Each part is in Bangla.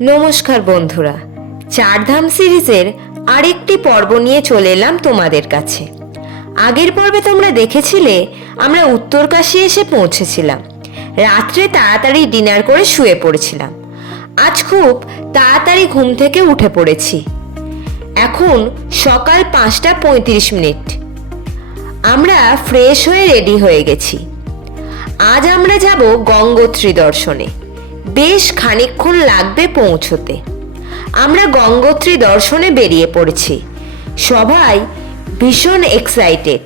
নমস্কার বন্ধুরা, চারধাম সিরিজের আরেকটি পর্ব নিয়ে চলে এলাম তোমাদের কাছে। আগের পর্বে তোমরা দেখেছিলে আমরা উত্তরকাশী এসে পৌঁছেছিলাম। রাত্রে তাড়াতাড়ি ডিনার করে শুয়ে পড়েছিলাম। আজ খুব তাড়াতাড়ি ঘুম থেকে উঠে পড়েছি। এখন সকাল 5:35। আমরা ফ্রেশ হয়ে রেডি হয়ে গেছি। আজ আমরা যাব গঙ্গোত্রী দর্শনে। বেশ খানিকক্ষণ লাগবে পৌঁছতে। আমরা গঙ্গোত্রী দর্শনে বেরিয়ে পড়েছি। সবাই ভীষণ এক্সাইটেড।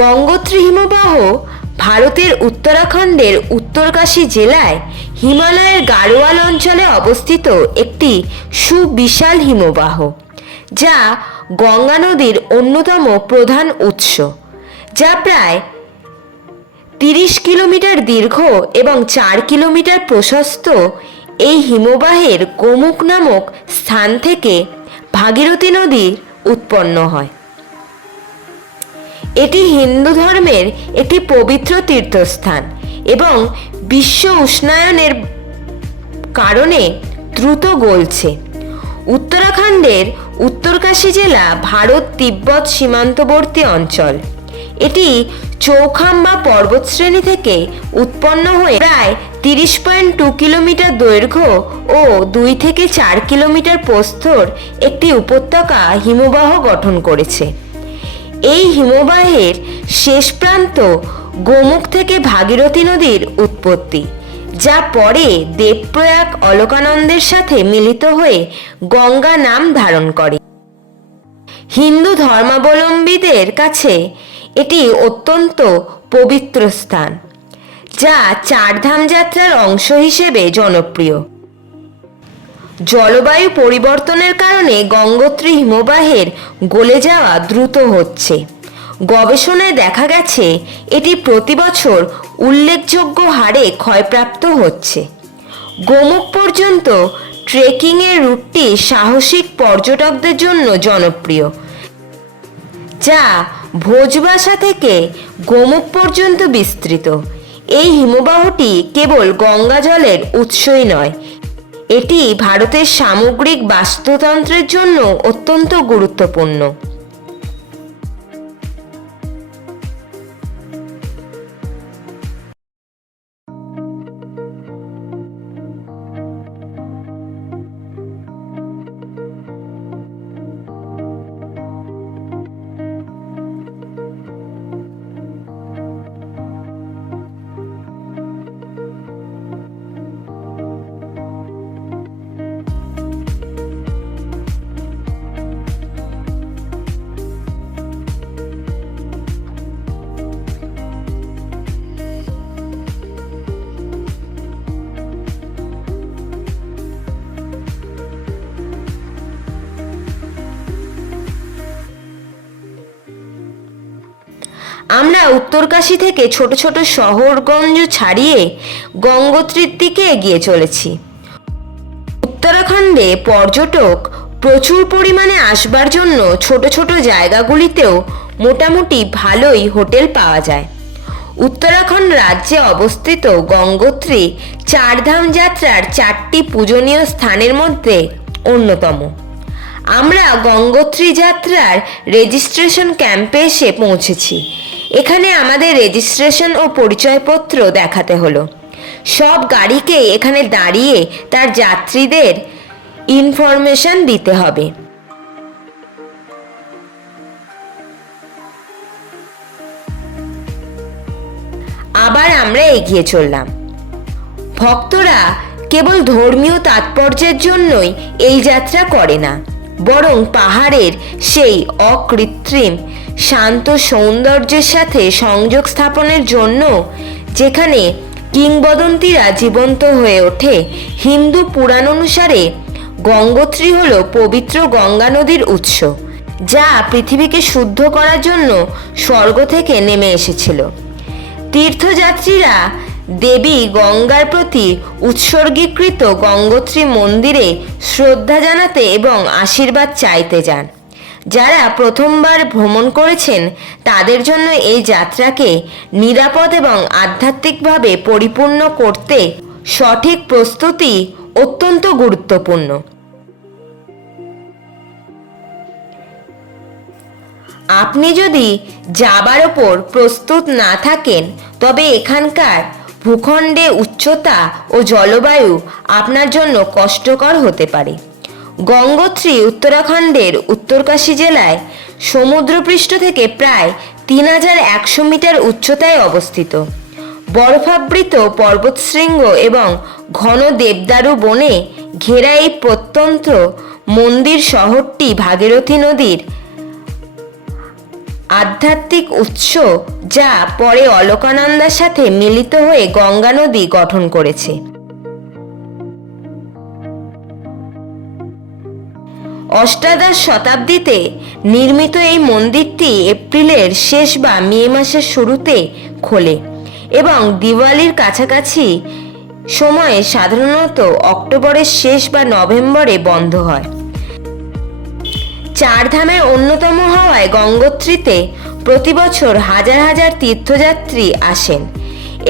গঙ্গোত্রী হিমবাহ ভারতের উত্তরাখণ্ডের উত্তরকাশী জেলায় হিমালয়ের গাড়োয়াল অঞ্চলে অবস্থিত একটি সুবিশাল হিমবাহ, যা গঙ্গা নদীর অন্যতম প্রধান উৎস। যা প্রায় 30 কিলোমিটার দীর্ঘ এবং 4 কিলোমিটার প্রশস্ত। এই হিমবাহের গোমুখ নামক স্থান থেকে ভাগীরথী নদী উৎপন্ন হয়। এটি হিন্দু ধর্মের একটি পবিত্র তীর্থস্থান এবং বিশ্ব উষ্ণায়নের কারণে দ্রুত গলছে। উত্তরাখণ্ডের উত্তরকাশী জেলা ভারত তিব্বত সীমান্তবর্তী অঞ্চল। এটি চৌখাম্বা পর্বতশ্রেণী থেকে উৎপন্ন হয়ে প্রায় 30.2 কিলোমিটার দৈর্ঘ্য ও 2 থেকে 4 কিলোমিটার প্রস্থর একটি উপত্যকা হিমবাহ গঠন করেছে। এই হিমবাহের শেষ প্রান্ত গোমুখ থেকে ভাগীরথী নদীর উৎপত্তি, যা পরে দেবপ্রয়াগ অলকানন্দের সাথে মিলিত হয়ে গঙ্গা নাম ধারণ করে। হিন্দু ধর্মাবলম্বীদের কাছে এটি অত্যন্ত পবিত্র স্থান, যা চারধাম যাত্রার অংশ হিসেবে জনপ্রিয়। জলবায়ু পরিবর্তনের কারণে গঙ্গোত্রী হিমবাহের গলে যাওয়া দ্রুত হচ্ছে। গবেষণায় দেখা গেছে এটি প্রতি বছর উল্লেখযোগ্য হারে ক্ষয়প্রাপ্ত হচ্ছে। গোমুখ পর্যন্ত ট্রেকিংয়ের রুটটি সাহসিক পর্যটকদের জন্য জনপ্রিয়, যা ভোজবাসা থেকে গোমুখ পর্যন্ত বিস্তৃত। এই হিমবাহটি কেবল গঙ্গা জলের উৎসই নয়, এটি ভারতের সামগ্রিক বাস্তুতন্ত্রের জন্য অত্যন্ত গুরুত্বপূর্ণ। আমরা উত্তরকাশী থেকে ছোট ছোট শহরগঞ্জ ছাড়িয়ে গঙ্গোত্রীর দিকে এগিয়ে চলেছি। উত্তরাখণ্ডে পর্যটক প্রচুর পরিমাণে আসবার জন্য ছোট ছোট জায়গাগুলিতেও মোটামুটি ভালোই হোটেল পাওয়া যায়। উত্তরাখণ্ড রাজ্যে অবস্থিত গঙ্গোত্রী চারধাম যাত্রার 4টি পূজনীয় স্থানের মধ্যে অন্যতম। আমরা গঙ্গোত্রী যাত্রার রেজিস্ট্রেশন ক্যাম্পে এসে পৌঁছেছি। এখানে আমাদের রেজিস্ট্রেশন ও পরিচয়পত্র দেখাতে হলো। সব গাড়িকে এখানে দাঁড়িয়ে তার যাত্রীদের ইনফরমেশন দিতে হবে। আবার আমরা এগিয়ে চললাম। ভক্তরা কেবল ধর্মীয় তাৎপর্যের জন্যই এই যাত্রা করে না, বরং পাহাড়ের সেই অকৃত্রিম শান্ত সৌন্দর্যের সাথে সংযোগ স্থাপনের জন্য, যেখানে কিংবদন্তিরা জীবন্ত হয়ে ওঠে। হিন্দু পুরাণ অনুসারে গঙ্গোত্রী হল পবিত্র গঙ্গা নদীর উৎস, যা পৃথিবীকে শুদ্ধ করার জন্য স্বর্গ থেকে নেমে এসেছিল। তীর্থযাত্রীরা দেবী গঙ্গার প্রতি উৎসর্গীকৃত গঙ্গোত্রী মন্দিরে শ্রদ্ধা জানাতে এবং আশীর্বাদ চাইতে যান। যারা প্রথমবার ভ্রমণ করেছেন তাদের জন্য এই যাত্রাকে নিরাপদ এবং আধ্যাত্মিকভাবে পরিপূর্ণ করতে সঠিক প্রস্তুতি অত্যন্ত গুরুত্বপূর্ণ। আপনি যদি যাবার ওপর প্রস্তুত না থাকেন তবে এখানকার ভূখণ্ডে উচ্চতা ও জলবায়ু আপনার জন্য কষ্টকর হতে পারে। গঙ্গোত্রী উত্তরাখণ্ডের উত্তরকাশী জেলায় সমুদ্রপৃষ্ঠ থেকে প্রায় 3100 মিটার উচ্চতায় অবস্থিত। বরফাবৃত পর্বতশৃঙ্গ এবং ঘন দেবদারু বনে ঘেরা এই প্রত্যন্ত মন্দির শহরটি ভাগীরথী নদীর আধ্যাত্মিক উৎস, যা পরে অলকানন্দার সাথে মিলিত হয়ে গঙ্গা নদী গঠন করেছে। অষ্টাদশ শতাব্দীতে নির্মিত এই মন্দিরটি এপ্রিলের শেষ বা মে মাসের শুরুতে খোলে এবং দিওয়ালির কাছাকাছি সময়ে, সাধারণত অক্টোবরের শেষ বা নভেম্বরে বন্ধ হয়। চারধামের অন্যতম হওয়ায় গঙ্গোত্রীতে প্রতি বছর হাজার হাজার তীর্থযাত্রী আসেন।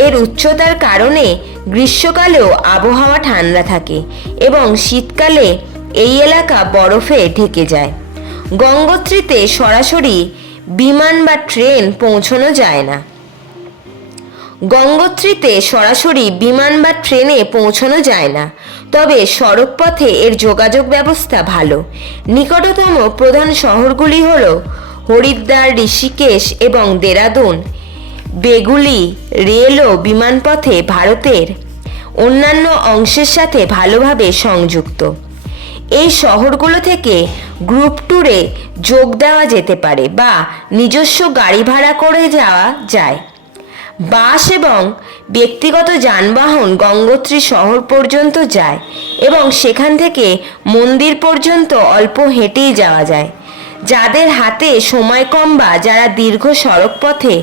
এর উচ্চতার কারণে গ্রীষ্মকালেও আবহাওয়া ঠান্ডা থাকে এবং শীতকালে এই এলাকা বরফে ঢেকে যায়। গঙ্গোত্রীতে সরাসরি বিমান বা ট্রেন পৌঁছানো যায় না। গঙ্গোত্রীতে সরাসরি বিমান বা ট্রেনে পৌঁছানো যায় না, তবে সড়কপথে এর যোগাযোগ ব্যবস্থা ভালো। নিকটতম প্রধান শহরগুলি হল হরিদ্বার, ঋষিকেশ এবং দেরাদুন। বেগুলি রেল ও বিমানপথে ভারতের অন্যান্য অংশের সাথে ভালোভাবে সংযুক্ত। এই শহরগুলো থেকে গ্রুপ ট্যুরে যোগ দেওয়া যেতে পারে বা নিজস্ব গাড়ি ভাড়া করে যাওয়া যায়। বাস এবং ব্যক্তিগত যানবাহন গঙ্গোত্রী শহর পর্যন্ত যায় এবং সেখান থেকে মন্দির পর্যন্ত অল্প হেঁটেই যাওয়া যায়। যাদের হাতে সময় কম বা যারা দীর্ঘ সড়ক পথে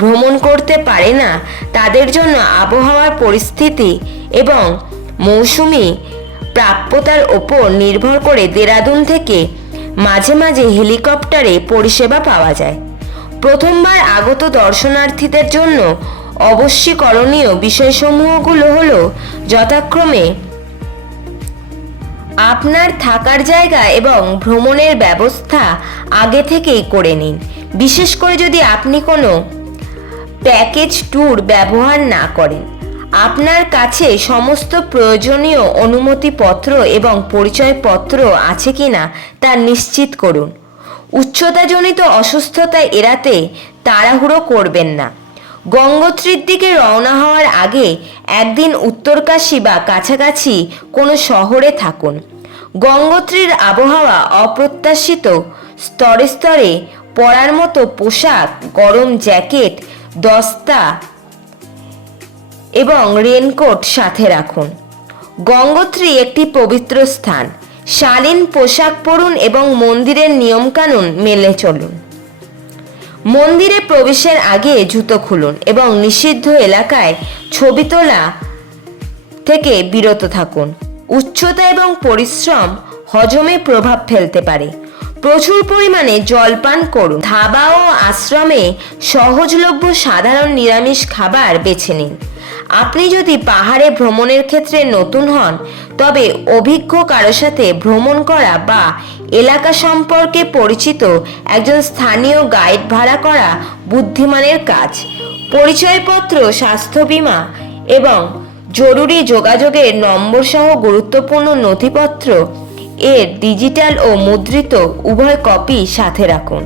ভ্রমণ করতে পারে না, তাদের জন্য আবহাওয়ার পরিস্থিতি এবং মৌসুমি প্রাপ্যতার ওপর নির্ভর করে দেরাদুন থেকে মাঝে মাঝে হেলিকপ্টারে পরিষেবা পাওয়া যায়। প্রথমবার আগত দর্শনার্থীদের জন্য অবশ্যই করণীয় বিষয়সমূহগুলো হলো যথাক্রমে আপনার থাকার জায়গা এবং ভ্রমণের ব্যবস্থা আগে থেকেই করে নিন, বিশেষ করে যদি আপনি কোনো প্যাকেজ ট্যুর ব্যবহার না করেন। আপনার কাছে সমস্ত প্রয়োজনীয় অনুমতিপত্র এবং পরিচয়পত্র আছে কিনা তা নিশ্চিত করুন। উচ্চতাজনিত অসুস্থতা এড়াতে তাড়াহুড়ো করবেন না। গঙ্গোত্রীর দিকে রওনা হওয়ার আগে একদিন উত্তরকাশী বা কাছাকাছি কোনো শহরে থাকুন। গঙ্গোত্রীর আবহাওয়া অপ্রত্যাশিত। স্তরে স্তরে পরার মতো পোশাক, গরম জ্যাকেট, দস্তা এবং রেনকোট সাথে রাখুন। গঙ্গোত্রী একটি পবিত্র স্থান। শালীন পোশাক পরুন এবং মন্দিরের নিয়মকানুন মেনে চলুন। মন্দিরে প্রবেশের আগে জুতো খুলুন এবং নিষিদ্ধ এলাকায় ছবি তোলা থেকে বিরত থাকুন। উচ্চতা এবং পরিশ্রম হজমে প্রভাব ফেলতে পারে। প্রচুর পরিমাণে জল পান করুন। ধাবা ও আশ্রমে সহজলভ্য সাধারণ নিরামিষ খাবার বেছে নিন। আপনি যদি পাহাড়ে ভ্রমণের ক্ষেত্রে নতুন হন, তবে অভিজ্ঞ কারো সাথে ভ্রমণ করা বা এলাকা সম্পর্কে পরিচিত একজন স্থানীয় গাইড ভাড়া করা বুদ্ধিমানের কাজ। পরিচয়পত্র, স্বাস্থ্য বীমা এবং জরুরি যোগাযোগের নম্বর সহ গুরুত্বপূর্ণ নথিপত্র এর ডিজিটাল ও মুদ্রিত উভয় কপি সাথে রাখুন।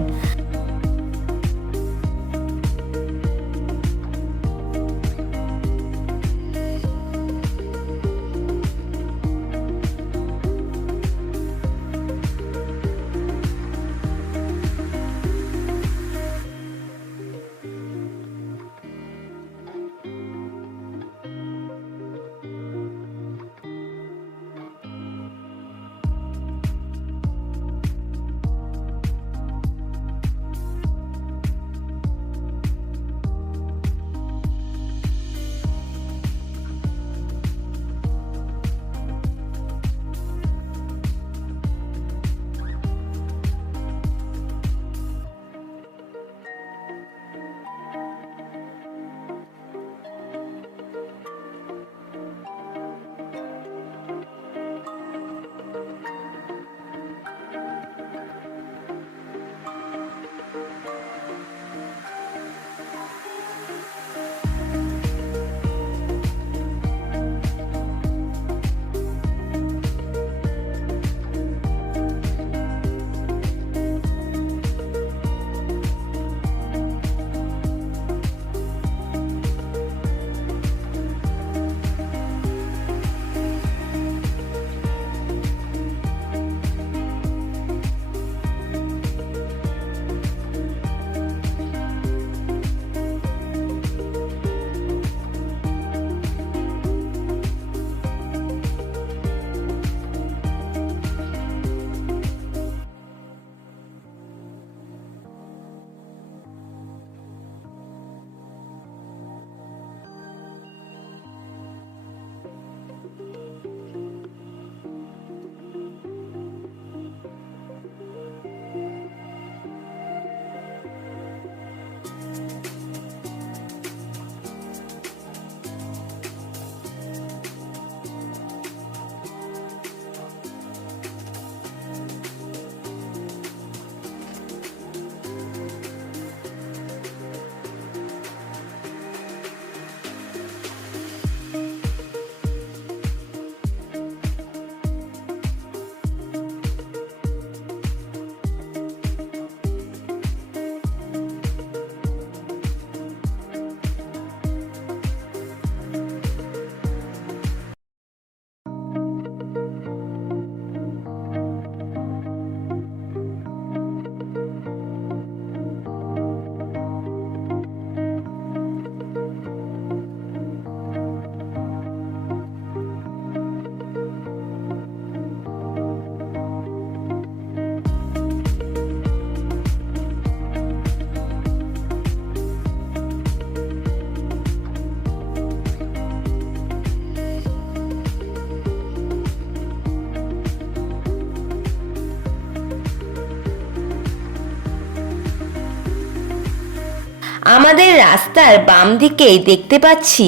রাস্তার বাম দিকেই দেখতে পাচ্ছি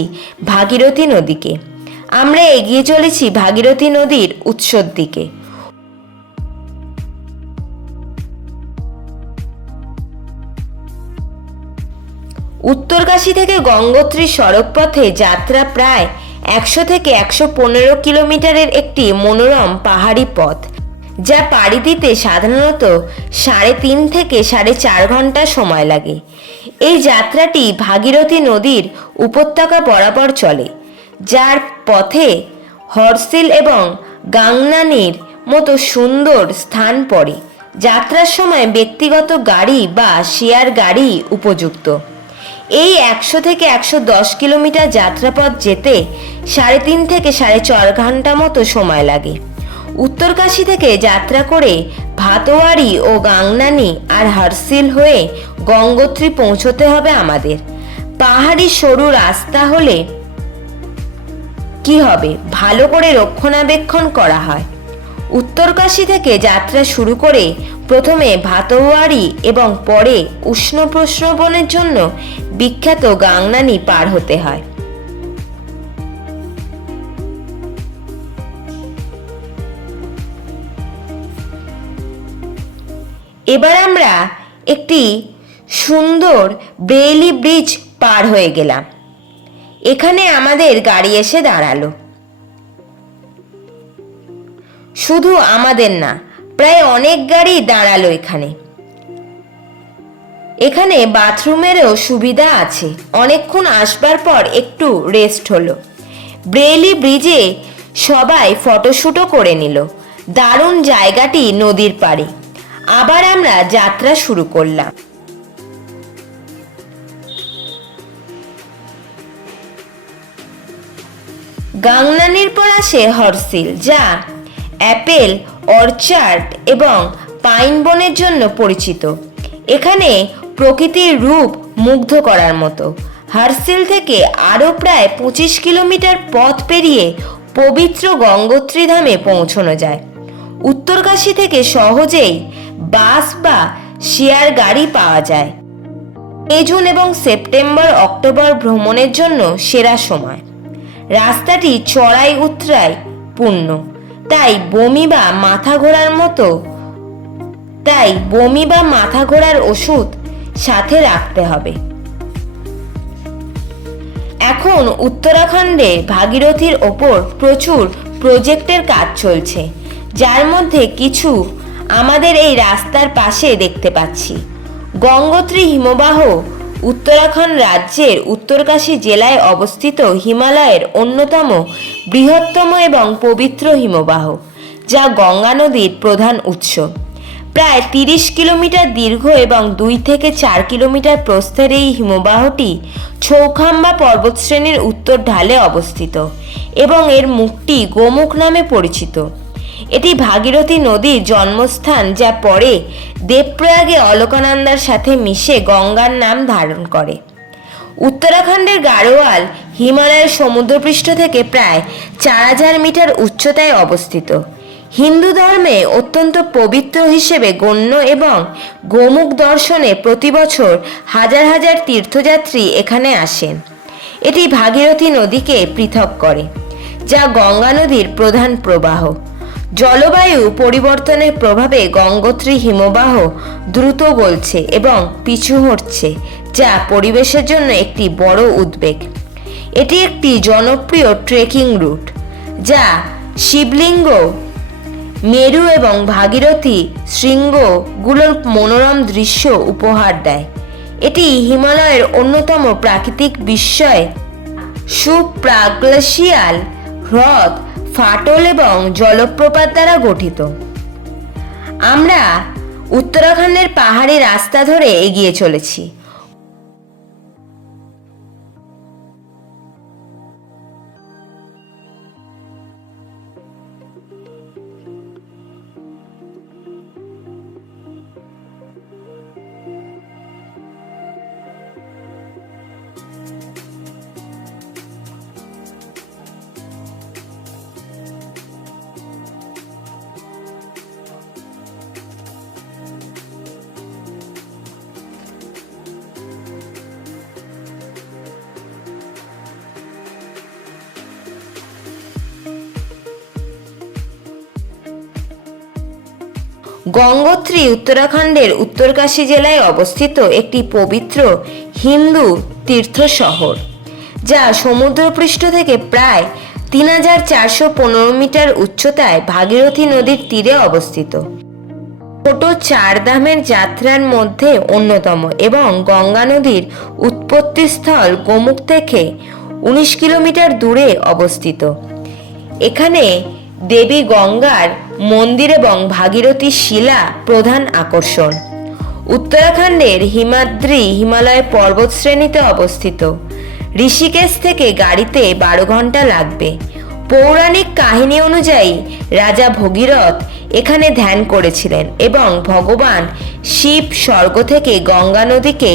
ভাগীরথী নদীকে। আমরা এগিয়ে চলেছি ভাগীরথী নদীর উৎসর দিকে। উত্তরকাশী থেকে গঙ্গোত্রী সড়কপথে যাত্রা প্রায় 100 থেকে 115 কিলোমিটারের একটি মনোরম পাহাড়ি পথ, যা পাড়ি দিতে সাধারণত 3.5 থেকে 4.5 ঘন্টা সময় লাগে। এই যাত্রাটি ভাগীরথী নদীর উপত্যকা বরাবর চলে, যার পথে হরসিল এবং গাংনানির মতো সুন্দর স্থান পড়ে। যাত্রার সময় ব্যক্তিগত গাড়ি বা শেয়ার গাড়ি উপযুক্ত। এই 100 থেকে 110 কিলোমিটার যাত্রাপথ যেতে 3.5 থেকে 4.5 ঘন্টা মতো সময় লাগে। উত্তরকাশী থেকে যাত্রা করে ভাতোয়ারি ও গাংনানি আর হরসিল হয়ে গঙ্গোত্রী পৌঁছতে হবে আমাদের। পাহাড়ি সরু রাস্তা হলে কি হবে, ভালো করে রক্ষণাবেক্ষণ করা হয়। উত্তরকাশী থেকে যাত্রা শুরু করে প্রথমে ভাতোয়ারি এবং পরে উষ্ণ প্রস্রবণের জন্য বিখ্যাত গাংনানি পার হতে হয়। এবার আমরা একটি সুন্দর ব্রেইলি ব্রিজ পার হয়ে গেলাম। এখানে আমাদের গাড়ি এসে দাঁড়ালো। শুধু আমাদের না, প্রায় অনেক গাড়ি দাঁড়ালো এখানে। এখানে বাথরুমেরও সুবিধা আছে। অনেকক্ষণ আসবার পর একটু রেস্ট হলো। ব্রেইলি ব্রিজে সবাই ফটোশ্যুটও করে নিল। দারুণ জায়গাটি নদীর পাড়ে। আবার আমরা যাত্রা শুরু করলাম। গাংনানির পর আসে হরসিল, যা অ্যাপেল অর্চার্ড এবং পাইন বনের জন্য পরিচিত। এখানে প্রকৃতির রূপ মুগ্ধ করার মতো। হরসিল থেকে আরও প্রায় 25 কিলোমিটার পথ পেরিয়ে পবিত্র গঙ্গোত্রী ধামে পৌঁছানো যায়। উত্তরকাশী থেকে সহজেই বাস বা শেয়ার গাড়ি পাওয়া যায়। মে, জুন এবং সেপ্টেম্বর অক্টোবর ভ্রমণের জন্য সেরা সময়। রাস্তাটি চড়াই উতরাই পূর্ণ, তাই বমি বা মাথা ঘোরার ওষুধ সাথে রাখতে হবে। এখন উত্তরাখণ্ডে ভাগীরথীর ওপর প্রচুর প্রজেক্টের কাজ চলছে, যার মধ্যে কিছু আমাদের এই রাস্তার পাশে দেখতে পাচ্ছি। গঙ্গোত্রী হিমবাহ উত্তরাখণ্ড রাজ্যের উত্তরকাশী জেলায় অবস্থিত হিমালয়ের অন্যতম বৃহত্তম এবং পবিত্র হিমবাহ, যা গঙ্গা নদীর প্রধান উৎস। প্রায় 30 কিলোমিটার দীর্ঘ এবং 2 থেকে 4 কিলোমিটার প্রস্থের এই হিমবাহটি চৌখাম্বা পর্বতশ্রেণীর উত্তর ঢালে অবস্থিত এবং এর মুখটি গোমুখ নামে পরিচিত। এটি ভাগীরথী নদীর জন্মস্থান, যা পরে দেবপ্রয়াগে অলকানন্দার সাথে মিশে গঙ্গার নাম ধারণ করে। উত্তরাখণ্ডের গাড়োয়াল হিমালয়ের সমুদ্রপৃষ্ঠ থেকে প্রায় 4000 মিটার উচ্চতায় অবস্থিত। হিন্দু ধর্মে অত্যন্ত পবিত্র হিসেবে গণ্য এবং গোমুখ দর্শনে প্রতি বছর হাজার হাজার তীর্থযাত্রী এখানে আসেন। এটি ভাগীরথী নদীকে পৃথক করে, যা গঙ্গা নদীর প্রধান প্রবাহ। জলবায়ু পরিবর্তনের প্রভাবে গঙ্গোত্রী হিমবাহ দ্রুত গলছে এবং পিছু হটছে, যা পরিবেশের জন্য একটি বড় উদ্বেগ। এটি একটি জনপ্রিয় ট্রেকিং রুট, যা শিবলিঙ্গ, মেরু এবং ভাগীরথী শৃঙ্গগুলোর মনোরম দৃশ্য উপহার দেয়। এটি হিমালয়ের অন্যতম প্রাকৃতিক বিস্ময়, সুপ্রাগ্লাশিয়াল হ্রদ, ফাটল এবং জলপ্রপাত দ্বারা গঠিত। আমরা উত্তরাখণ্ডের পাহাড়ি রাস্তা ধরে এগিয়ে চলেছি। গঙ্গোত্রী উত্তরাখণ্ডের উত্তরকাশী জেলায় অবস্থিত একটি পবিত্র হিন্দু তীর্থ শহর, যা সমুদ্রপৃষ্ঠ থেকে প্রায় 3415 মিটার উচ্চতায় ভাগীরথী নদীর তীরে অবস্থিত। ছোট চারধামের যাত্রার মধ্যে অন্যতম এবং গঙ্গা নদীর উৎপত্তিস্থল গোমুখ থেকে 19 কিলোমিটার দূরে অবস্থিত। এখানে দেবী গঙ্গার মন্দির এবং ভাগীরথী শিলা প্রধান আকর্ষণ। উত্তরাখণ্ডের হিমাদ্রি হিমালয় পর্বতশ্রেণীতে অবস্থিত। ঋষিকেশ থেকে গাড়িতে 12 ঘন্টা লাগবে। পৌরাণিক কাহিনী অনুযায়ী রাজা ভগীরথ এখানে ধ্যান করেছিলেন এবং ভগবান শিব স্বর্গ থেকে গঙ্গা নদীকে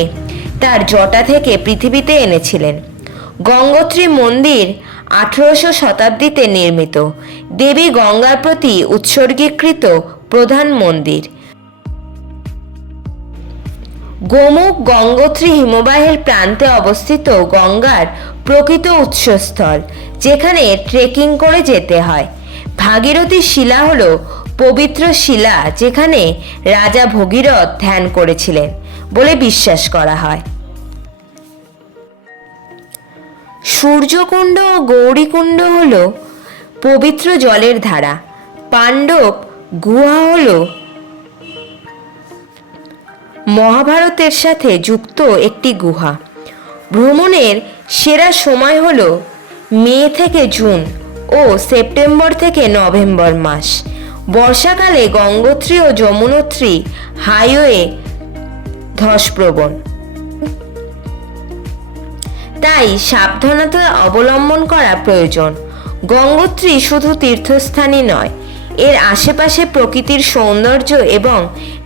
তার জটা থেকে পৃথিবীতে এনেছিলেন। গঙ্গোত্রী মন্দির 1800 শতাব্দীতে নির্মিত, দেবী গঙ্গার প্রতি উৎসর্গীকৃত প্রধান মন্দির। গোমুখ গঙ্গোত্রী হিমবাহের প্রান্তে অবস্থিত গঙ্গার প্রকৃত উৎসস্থল, যেখানে ট্রেকিং করে যেতে হয়। ভাগীরথী শিলা হল পবিত্র শিলা যেখানে রাজা ভগীরথ ধ্যান করেছিলেন বলে বিশ্বাস করা হয়। সূর্যকুণ্ড ও গৌরীকুণ্ড হল পবিত্র জলের ধারা। পাণ্ডব গুহা হল মহাভারতের সাথে যুক্ত একটি গুহা। ভ্রমণের সেরা সময় হল মে থেকে জুন ও সেপ্টেম্বর থেকে নভেম্বর মাস। বর্ষাকালে গঙ্গোত্রী ও যমুনোত্রী হাইওয়ে ধসপ্রবণ, তাই সাবধানতা অবলম্বন করা প্রয়োজন। গঙ্গোত্রী শুধু তীর্থস্থানই নয়, এর আশেপাশে প্রকৃতির সৌন্দর্য এবং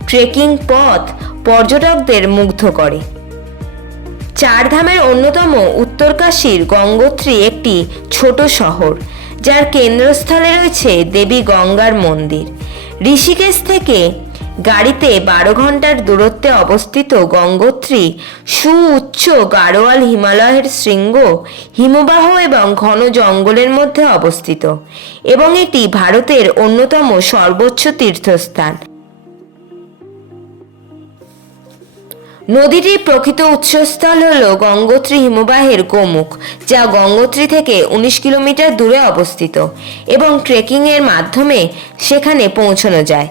ট্রেকিং পথ পর্যটকদের মুগ্ধ করে। চারধামের অন্যতম উত্তরকাশীর গঙ্গোত্রী একটি ছোট শহর, যার কেন্দ্রস্থলে রয়েছে দেবী গঙ্গার মন্দির। ঋষিকেশ থেকে গাড়িতে 12 ঘন্টার দূরত্বে অবস্থিত গঙ্গোত্রী সুউচ্চ গাড়োয়াল হিমালয়ের শৃঙ্গ, হিমবাহ এবং ঘন জঙ্গলের মধ্যে অবস্থিত এবং এটি ভারতের অন্যতম সর্বোচ্চ তীর্থস্থান। নদীটির প্রকৃত উৎসস্থল হল গঙ্গোত্রী হিমবাহের গোমুখ, যা গঙ্গোত্রী থেকে 19 কিলোমিটার দূরে অবস্থিত এবং ট্রেকিংয়ের মাধ্যমে সেখানে পৌঁছানো যায়।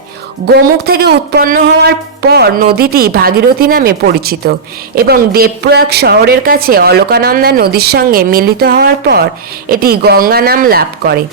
গোমুখ থেকে উৎপন্ন হওয়ার পর নদীটি ভাগীরথী নামে পরিচিত এবং দেবপ্রয়াগ শহরের কাছে অলকানন্দা নদীর সঙ্গে মিলিত হওয়ার পর এটি গঙ্গা নাম লাভ করে।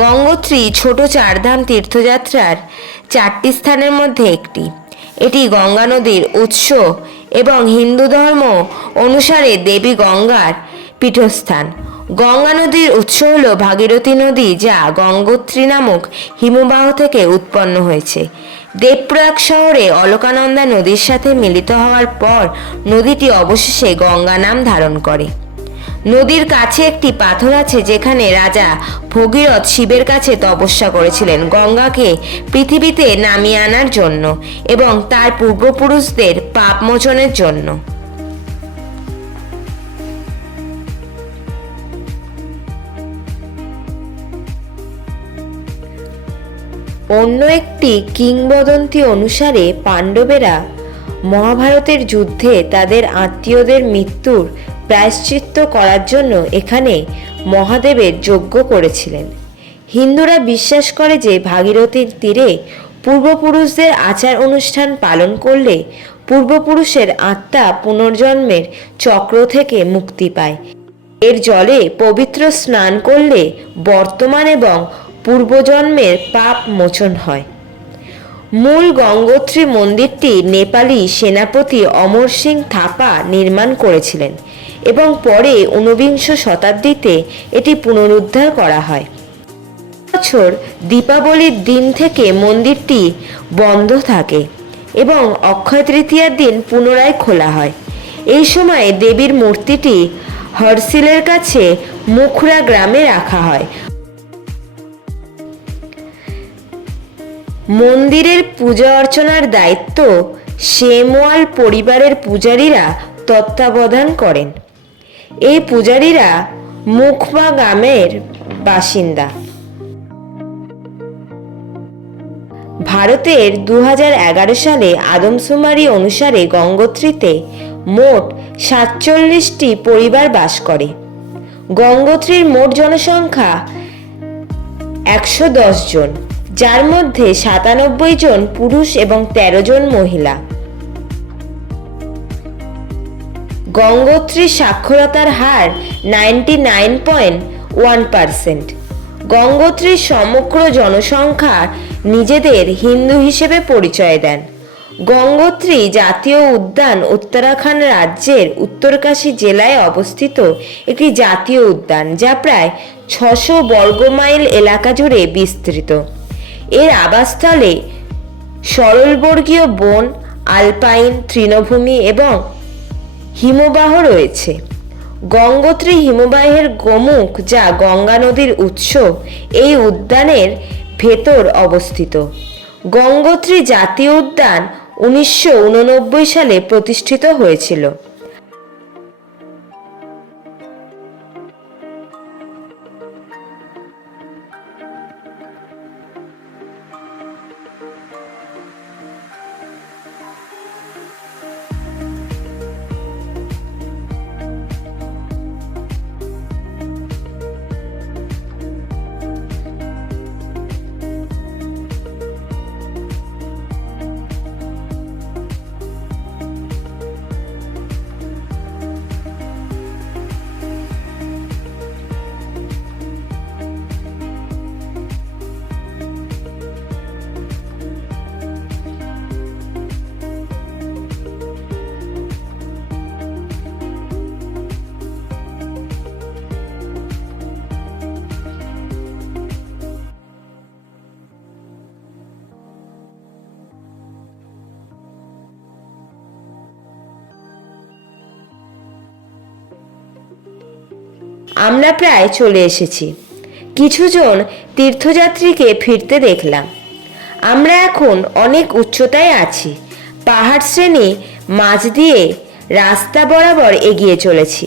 গঙ্গোত্রী ছোট চারধাম তীর্থযাত্রার 4টি স্থানের মধ্যে একটি। এটি গঙ্গা নদীর উৎস এবং হিন্দু ধর্ম অনুসারে দেবী গঙ্গার পীঠস্থান। গঙ্গা নদীর উৎস হল ভাগীরথী নদী, যা গঙ্গোত্রী নামক হিমবাহ থেকে উৎপন্ন হয়েছে। দেবপ্রয়াগ শহরে অলকানন্দা নদীর সাথে মিলিত হওয়ার পর নদীটি অবশেষে গঙ্গা নাম ধারণ করে। নদীর কাছে একটি পাথর আছে যেখানে রাজা ভগীরথ শিবের কাছে তপস্যা করেছিলেন গঙ্গাকে পৃথিবীতে নামিয়ে আনার জন্য এবং তার পূর্বপুরুষদের পাপ মোচনের জন্য। অন্য একটি কিংবদন্তি অনুসারে পাণ্ডবেরা মহাভারতের যুদ্ধে তাদের আত্মীয়দের মৃত্যুর প্রায়শ্চিত্ত করার জন্য এখানে মহাদেবের যজ্ঞ করেছিলেন। হিন্দুরা বিশ্বাস করে যে ভাগীরথীর তীরে পূর্বপুরুষদের আচার অনুষ্ঠান পালন করলে পূর্বপুরুষের আত্মা পুনর্জন্মের চক্র থেকে মুক্তি পায়। এর জলে পবিত্র স্নান করলে বর্তমান এবং পূর্বজন্মের পাপ মোচন হয়। মূল গঙ্গোত্রী মন্দিরটি নেপালি সেনাপতি অমর সিং থাপা নির্মাণ করেছিলেন এবং পরে ঊনবিংশ শতাব্দীতে এটি পুনরুদ্ধার করা হয়। বছর দীপাবলির দিন থেকে মন্দিরটি বন্ধ থাকে এবং অক্ষয় তৃতীয়ার দিন পুনরায় খোলা হয়। এই সময় দেবীর মূর্তিটি হরসিলের কাছে মুখরা গ্রামে রাখা হয়। মন্দিরের পূজা অর্চনার দায়িত্ব সেমওয়াল পরিবারের পূজারীরা তত্ত্বাবধান করেন। এই পূজারীরা মুখমা গ্রামের বাসিন্দা। ভারতের 2011 সালে আদমশুমারি অনুসারে গঙ্গোত্রীতে মোট 47টি পরিবার বাস করে। গঙ্গোত্রীর মোট জনসংখ্যা 110 জন, যার মধ্যে 97 জন পুরুষ এবং 13 জন মহিলা। গঙ্গোত্রীর সাক্ষরতার হার 99.1%। গঙ্গোত্রীর সমগ্র জনসংখ্যা নিজেদের হিন্দু হিসেবে পরিচয় দেন। গঙ্গোত্রী জাতীয় উদ্যান উত্তরাখণ্ড রাজ্যের উত্তরকাশী জেলায় অবস্থিত একটি জাতীয় উদ্যান, যা প্রায় 600 বর্গমাইল এলাকা জুড়ে বিস্তৃত। এর আবাসস্থলে সরলবর্গীয় বন, আলপাইন তৃণভূমি এবং হিমবাহ রয়েছে। গঙ্গোত্রী হিমবাহের গোমুখ, যা গঙ্গা নদীর উৎস, এই উদ্যানের ভেতর অবস্থিত। গঙ্গোত্রী জাতীয় উদ্যান 1989 সালে প্রতিষ্ঠিত হয়েছিল। আমরা প্রায় চলে এসেছি। কিছুজন তীর্থযাত্রীকে ফিরতে দেখলাম। আমরা এখন অনেক উচ্চতায় আছি। পাহাড় শ্রেণী মাঝ দিয়ে রাস্তা বরাবর এগিয়ে চলেছি।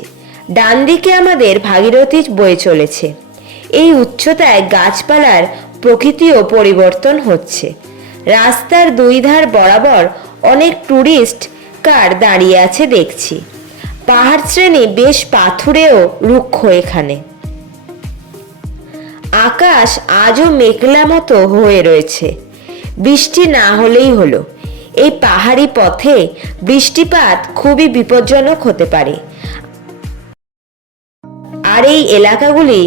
ডান দিকে আমাদের ভাগীরথী বয়ে চলেছে। এই উচ্চতায় গাছপালার প্রকৃতিও পরিবর্তন হচ্ছে। রাস্তার দুই ধার বরাবর অনেক টুরিস্ট কার দাঁড়িয়ে আছে দেখছি। পাহাড় শ্রেণী বেশ পাথুরেও রুক্ষ এখানে। আকাশ আজও মেঘলা মতো হয়ে রয়েছে। বৃষ্টি না হলেই হলো। এই পাহাড়ি পথে বৃষ্টিপাত খুবই বিপজ্জনক হতে পারে। আর এই এলাকাগুলি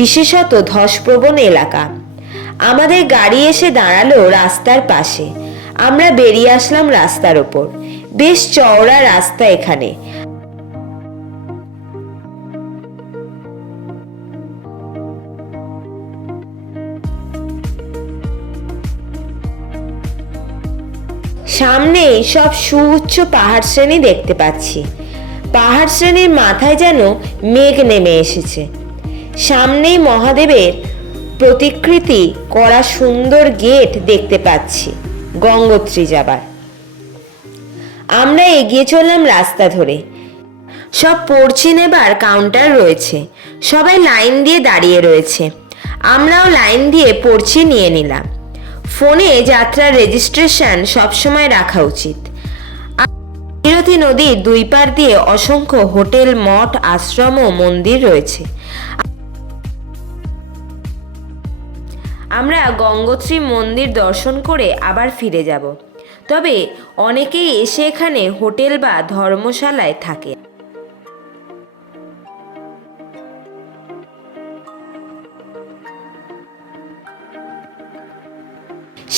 বিশেষত ধসপ্রবণ এলাকা। আমাদের গাড়ি এসে দাঁড়ালো রাস্তার পাশে। আমরা বেরিয়ে আসলাম রাস্তার ওপর। বেশ চওড়া রাস্তা এখানে। সামনে সব সুউচ্চ পাহাড় শ্রেণী দেখতে পাচ্ছি। পাহাড় শ্রেণীর মাথায় যেন মেঘ নেমে এসেছে। সামনেই মহাদেবের প্রতিকৃতি করা সুন্দর গেট দেখতে পাচ্ছি গঙ্গোত্রী যাবার। আমরা এগিয়ে চললাম রাস্তা ধরে। সব পড়ছি নেবার কাউন্টার রয়েছে। সবাই লাইন দিয়ে দাঁড়িয়ে রয়েছে। আমরাও লাইন দিয়ে পড়ছি নিয়ে নিলাম। ফোনে যাত্রার রেজিস্ট্রেশন সবসময় রাখা উচিত। ভাগীরথী নদীর দুই পার দিয়ে অসংখ্য হোটেল, মঠ, আশ্রম ও মন্দির রয়েছে। আমরা গঙ্গোত্রী মন্দির দর্শন করে আবার ফিরে যাব। তবে অনেকেই এসে এখানে হোটেল বা ধর্মশালায় থাকে।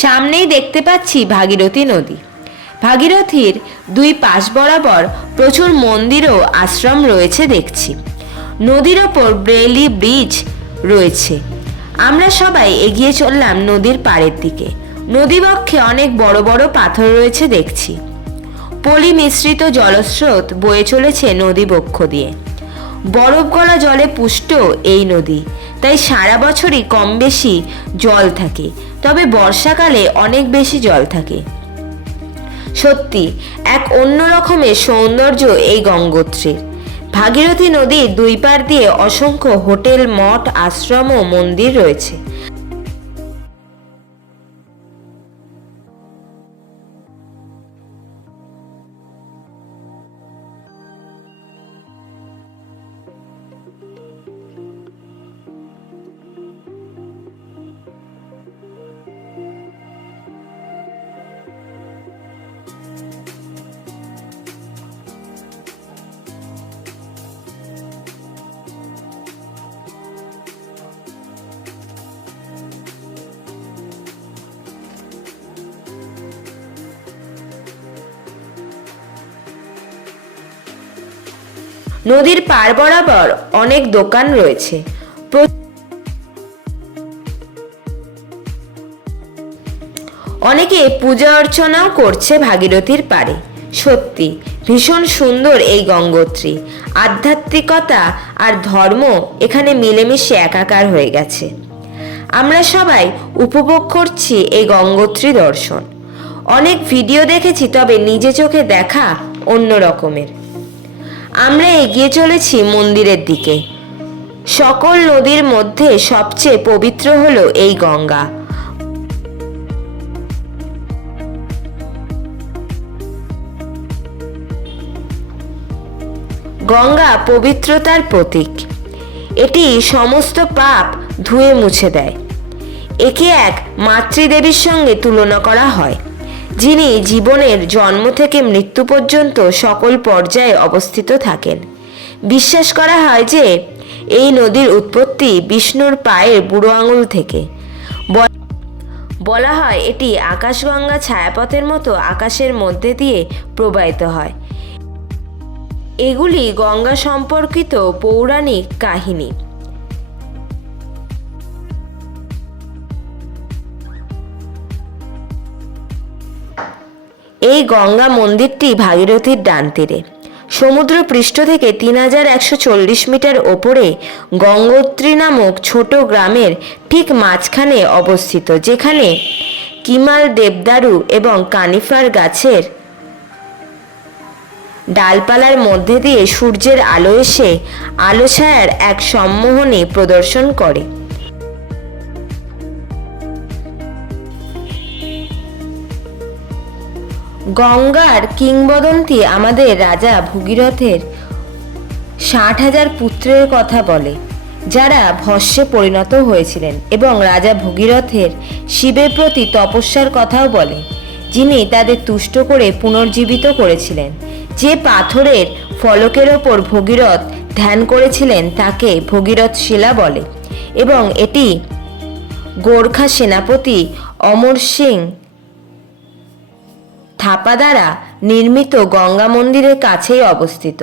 সামনেই দেখতে পাচ্ছি ভাগীরথী নদী। ভাগীরথীর দুই পাশ বরাবর প্রচুর মন্দির ও আশ্রম রয়েছে দেখছি। নদীর ওপর ব্রেলি ব্রিজ রয়েছে। আমরা সবাই এগিয়ে চললাম নদীর পাড়ের দিকে। নদীবক্ষে অনেক বড় বড় পাথর রয়েছে দেখছি। পলি মিশ্রিত জলস্রোত বয়ে চলেছে নদী বক্ষ দিয়ে। বরফ গলা জলে পুষ্ট এই নদী, তাই সারা বছরই কম বেশি জল থাকে, তবে বর্ষাকালে অনেক বেশি জল থাকে। সত্যি এক অন্য রকমের সৌন্দর্য এই গঙ্গোত্রীর। ভাগীরথী নদীর দুই পার দিয়ে অসংখ্য হোটেল, মঠ, আশ্রম ও মন্দির রয়েছে। নদীর পার বরাবর অনেক দোকান রয়েছে। অনেকে পূজা অর্চনাও করছে ভাগীরথীর পাড়ে। সত্যি ভীষণ সুন্দর এই গঙ্গোত্রী। আধ্যাত্মিকতা আর ধর্ম এখানে মিলেমিশে একাকার হয়ে গেছে। আমরা সবাই উপভোগ করছি এই গঙ্গোত্রী দর্শন। অনেক ভিডিও দেখেছি, তবে নিজে চোখে দেখা অন্য রকমের। আমরা এগিয়ে চলেছি মন্দিরের দিকে। সকল নদীর মধ্যে সবচেয়ে পবিত্র হলো এই গঙ্গা। গঙ্গা পবিত্রতার প্রতীক। এটি সমস্ত পাপ ধুয়ে মুছে দেয়। একে এক মাতৃদেবীর সঙ্গে তুলনা করা হয়, যিনি জীবনের জন্ম থেকে মৃত্যু পর্যন্ত সকল পর্যায়ে অবস্থিত থাকেন। বিশ্বাস করা হয় যে এই নদীর উৎপত্তি বিষ্ণুর পায়ের বুড়ো আঙুল থেকে। বলা হয় এটি আকাশগঙ্গা ছায়াপথের মতো আকাশের মধ্যে দিয়ে প্রবাহিত হয়। এগুলি গঙ্গা সম্পর্কিত পৌরাণিক কাহিনী। এই গঙ্গা মন্দিরটি ভাগীরথীর ডান তীরে। সমুদ্র পৃষ্ঠ থেকে 3140 মিটার ওপরে গঙ্গোত্রী নামক ছোট গ্রামের ঠিক মাঝখানে অবস্থিত, যেখানে কিমাল, দেবদারু এবং কানিফার গাছের ডালপালার মধ্যে দিয়ে সূর্যের আলো এসে আলো ছায়ার এক সম্মোহনী প্রদর্শন করে। গঙ্গার কিংবদন্তি আমাদের রাজা ভগীরথের 60,000 পুত্রের কথা বলে, যারা ভস্মে পরিণত হয়েছিলেন, এবং রাজা ভগীরথের শিবের প্রতি তপস্যার কথাও বলে, যিনি তাদের তুষ্ট করে পুনর্জীবিত করেছিলেন। যে পাথরের ফলকের ওপর ভগীরথ ধ্যান করেছিলেন তাকে ভগীরথ শিলা বলে, এবং এটি গোর্খা সেনাপতি অমর সিং থাপা দ্বারা নির্মিত গঙ্গা মন্দিরের কাছেই অবস্থিত।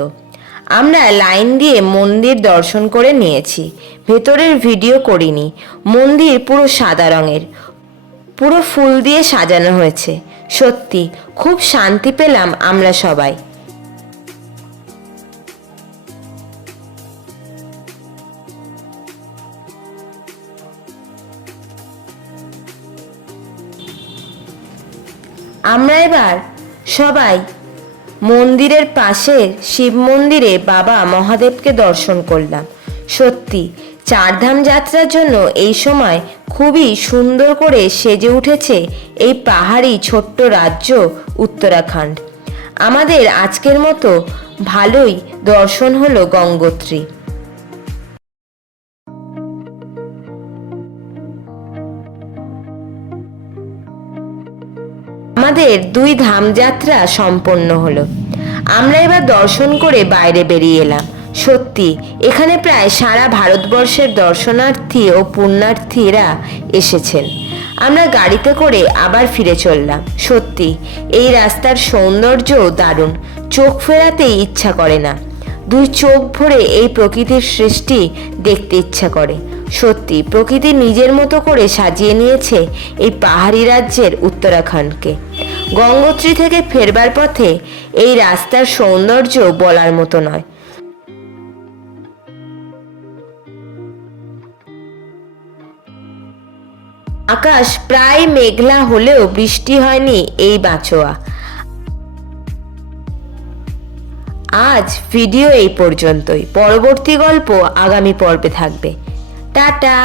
আমরা লাইন দিয়ে মন্দির দর্শন করে নিয়েছি, ভেতরের ভিডিও করিনি। মন্দির পুরো সাদা রঙের, পুরো ফুল দিয়ে সাজানো হয়েছে। সত্যি খুব শান্তি পেলাম আমরা সবাই। আমরা এবার সবাই মন্দিরের পাশে শিব মন্দিরে বাবা মহাদেবকে দর্শন করলাম। সত্যি চারধাম যাত্রার জন্য এই সময় খুবই সুন্দর করে সেজে উঠেছে এই পাহাড়ি ছোট্ট রাজ্য উত্তরাখণ্ড। আমাদের আজকের মতো ভালোই দর্শন হলো গঙ্গোত্রী। আমাদের 2 ধাম যাত্রা সম্পন্ন হলো। আমরা এবার দর্শন করে বাইরে বেরিয়ে এলাম। সত্যি এখানে প্রায় সারা ভারতবর্ষের দর্শনার্থী ও পুণ্যার্থীরা এসেছেন। আমরা গাড়িতে করে আবার ফিরে চললাম। সত্যি এই রাস্তার সৌন্দর্য দারুণ, চোখ ফেরাতেই ইচ্ছা করে না। 2 চোখ ভরে এই প্রকৃতির সৃষ্টি দেখতে ইচ্ছা করে। সত্যি প্রকৃতি নিজের মতো করে সাজিয়ে নিয়েছে এই পাহাড়ি রাজ্যের উত্তরাখণ্ডকে। গঙ্গোত্রী থেকে ফেরবার পথে এই রাস্তার সৌন্দর্য বলার মতো নয়। আকাশ প্রায় মেঘলা হলেও বৃষ্টি হয়নি এই বাঁচোয়া। আজ ভিডিও এই পর্যন্তই। পরবর্তী গল্প আগামী পর্বে থাকবে। টাটা।